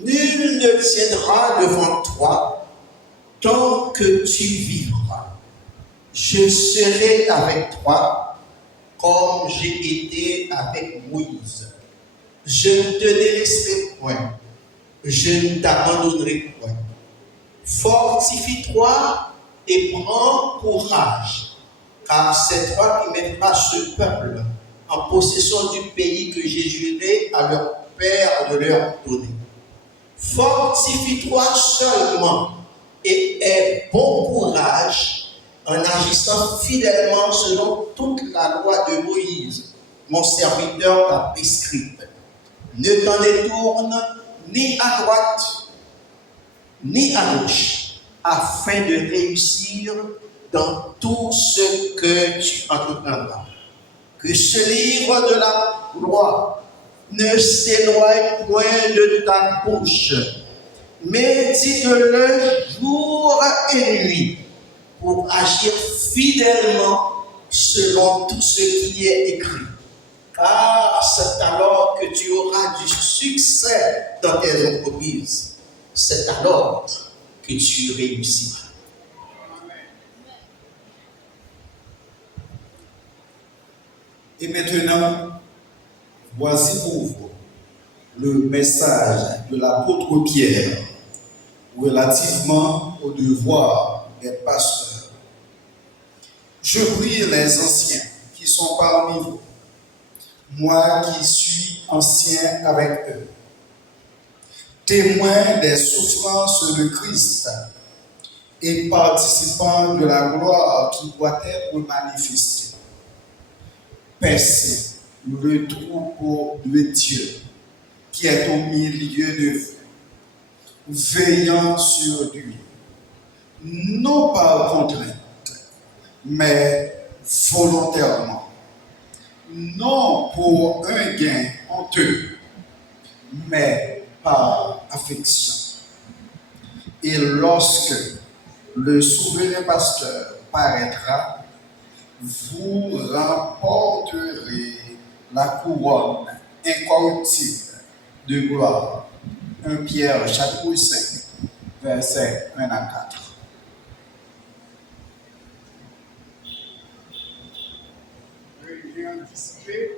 Nul ne tiendra devant toi tant que tu vivras. Je serai avec toi comme j'ai été avec Moïse. Je ne te délaisserai point, je ne t'abandonnerai point. Fortifie-toi et prends courage, car c'est toi qui mettras ce peuple en possession du pays que j'ai juré à leur père de leur donner. Fortifie-toi seulement et aie bon courage en agissant fidèlement selon toute la loi de Moïse, mon serviteur t'a prescrite. Ne t'en détourne ni à droite ni à gauche, afin de réussir dans tout ce que tu entreprendras. Que ce livre de la loi ne s'éloigne point de ta bouche. Médite-le jour et nuit pour agir fidèlement selon tout ce qui est écrit. Car c'est alors que tu auras du succès dans tes entreprises. C'est alors que tu réussiras. Et maintenant, voici pour vous le message de l'apôtre Pierre relativement au devoir des pasteurs. Je prie les anciens qui sont parmi vous, moi qui suis ancien avec eux, témoin des souffrances de Christ et participant de la gloire qui doit être manifestée. Percez le troupeau de Dieu qui est au milieu de vous, veillant sur lui, non par contrainte, mais volontairement, non pour un gain honteux, mais par affection. Et lorsque le souverain pasteur paraîtra, vous remporterez la couronne incorruptible de gloire. 1 Pierre chapitre 5, versets 1 à 4. J'ai anticipé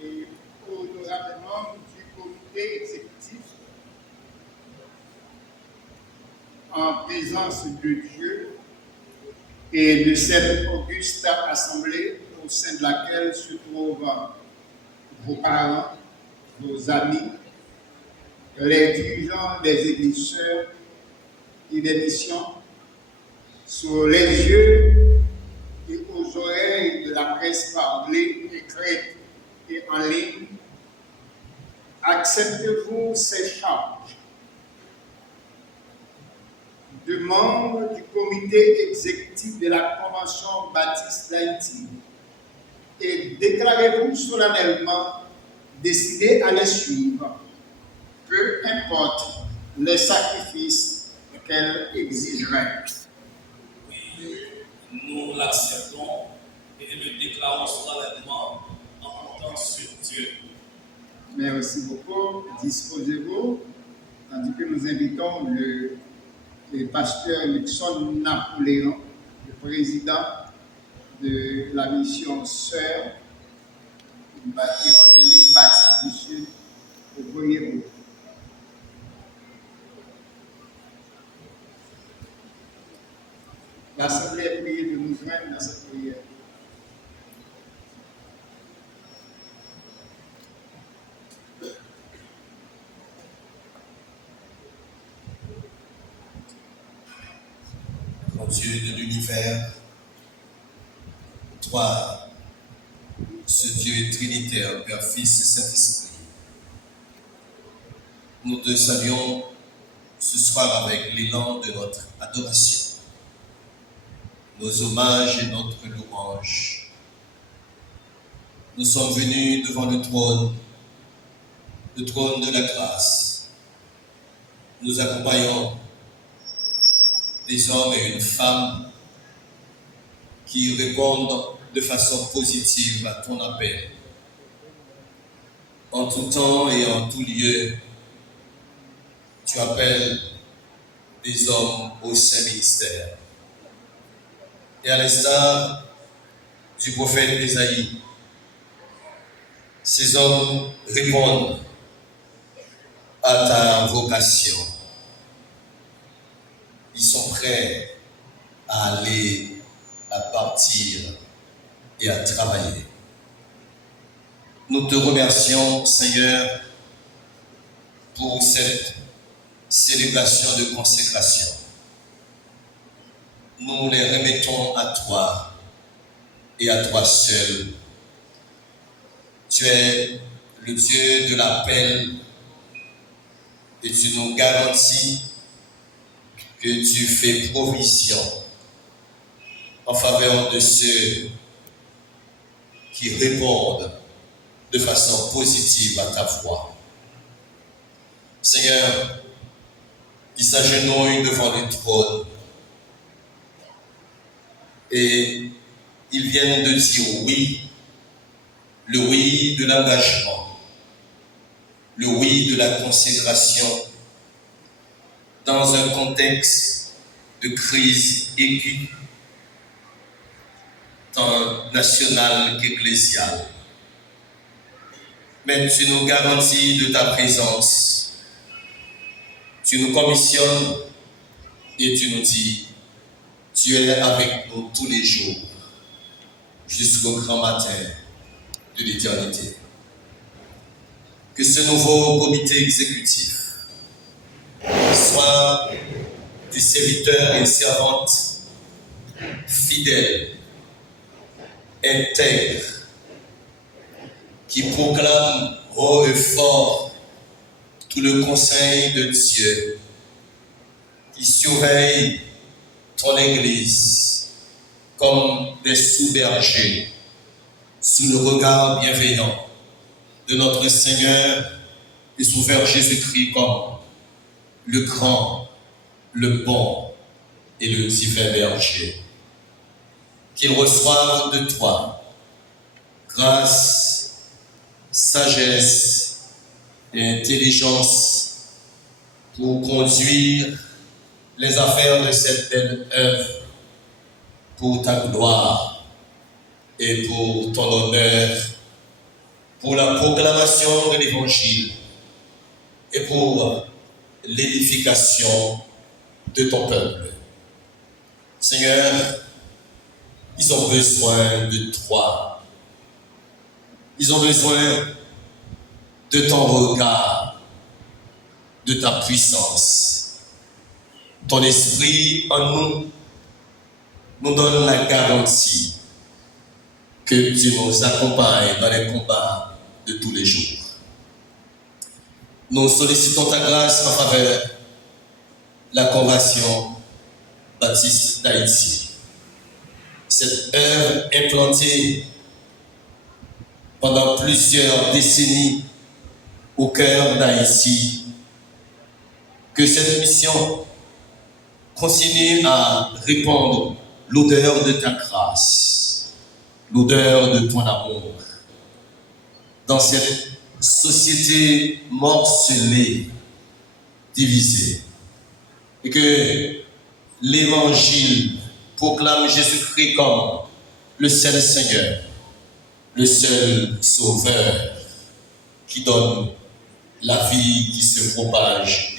et honorable membre du comité exécutif en présence de Dieu et de cette auguste assemblée au sein de laquelle se trouvent vos parents, vos amis, les dirigeants des églises sœurs et des missions, sur les yeux et aux oreilles de la presse parlée, écrite et en ligne. Acceptez-vous ces charges de membres du comité exécutif de la Convention baptiste d'Haïti et déclarez-vous solennellement décidé à les suivre, peu importe les sacrifices qu'elles exigeraient. Oui, nous l'acceptons et le déclarons solennellement en comptant sur Dieu. Merci beaucoup. Disposez-vous, tandis que nous invitons le pasteur Luxon Napoléon, le président de la mission Sœur évangélique baptiste du Sud, au voyez-vous. L'Assemblée est priée de nous joindre dans cette prière. Ô Dieu de l'univers, toi, ce Dieu trinitaire, Père, Fils et Saint-Esprit, nous te saluons ce soir avec l'élan de notre adoration, nos hommages et notre louange. Nous sommes venus devant le trône de la grâce. Nous accompagnons des hommes et une femme qui répondent de façon positive à ton appel. En tout temps et en tout lieu, tu appelles des hommes au saint ministère. Et à l'instar du prophète Ésaïe, ces hommes répondent à ta vocation. Ils sont prêts à aller, à partir et à travailler. Nous te remercions, Seigneur, pour cette célébration de consécration. Nous les remettons à toi et à toi seul. Tu es le Dieu de l'appel et tu nous garantis que tu fais provision en faveur de ceux qui répondent de façon positive à ta voix. Seigneur, ils s'agenouillent devant le trône et ils viennent de dire oui, le oui de l'engagement, le oui de la consécration dans un contexte de crise aiguë, tant nationale qu'ecclésiale. Mais tu nous garantis de ta présence, tu nous commissionnes et tu nous dis, tu es avec nous tous les jours, jusqu'au grand matin de l'éternité. Que ce nouveau comité exécutif soit des serviteurs et servantes fidèles, intègres, qui proclament haut et fort tout le conseil de Dieu, qui surveillent ton Église comme des sous-bergers sous le regard bienveillant de notre Seigneur et Sauveur Jésus-Christ comme le grand, le bon et le divin berger. Qu'ils reçoivent de toi grâce, sagesse et intelligence pour conduire les affaires de cette belle œuvre pour ta gloire et pour ton honneur, pour la proclamation de l'Évangile et pour l'édification de ton peuple. Seigneur, ils ont besoin de toi. Ils ont besoin de ton regard, de ta puissance. Ton esprit en nous donne la garantie que tu nous accompagnes dans les combats de tous les jours. Nous sollicitons ta grâce en faveur de la Convention baptiste d'Haïti. Cette œuvre implantée pendant plusieurs décennies au cœur d'Haïti, que cette mission continue à répandre l'odeur de ta grâce, l'odeur de ton amour dans cette société morcelée, divisée, et que l'Évangile proclame Jésus-Christ comme le seul Seigneur, le seul Sauveur qui donne la vie qui se propage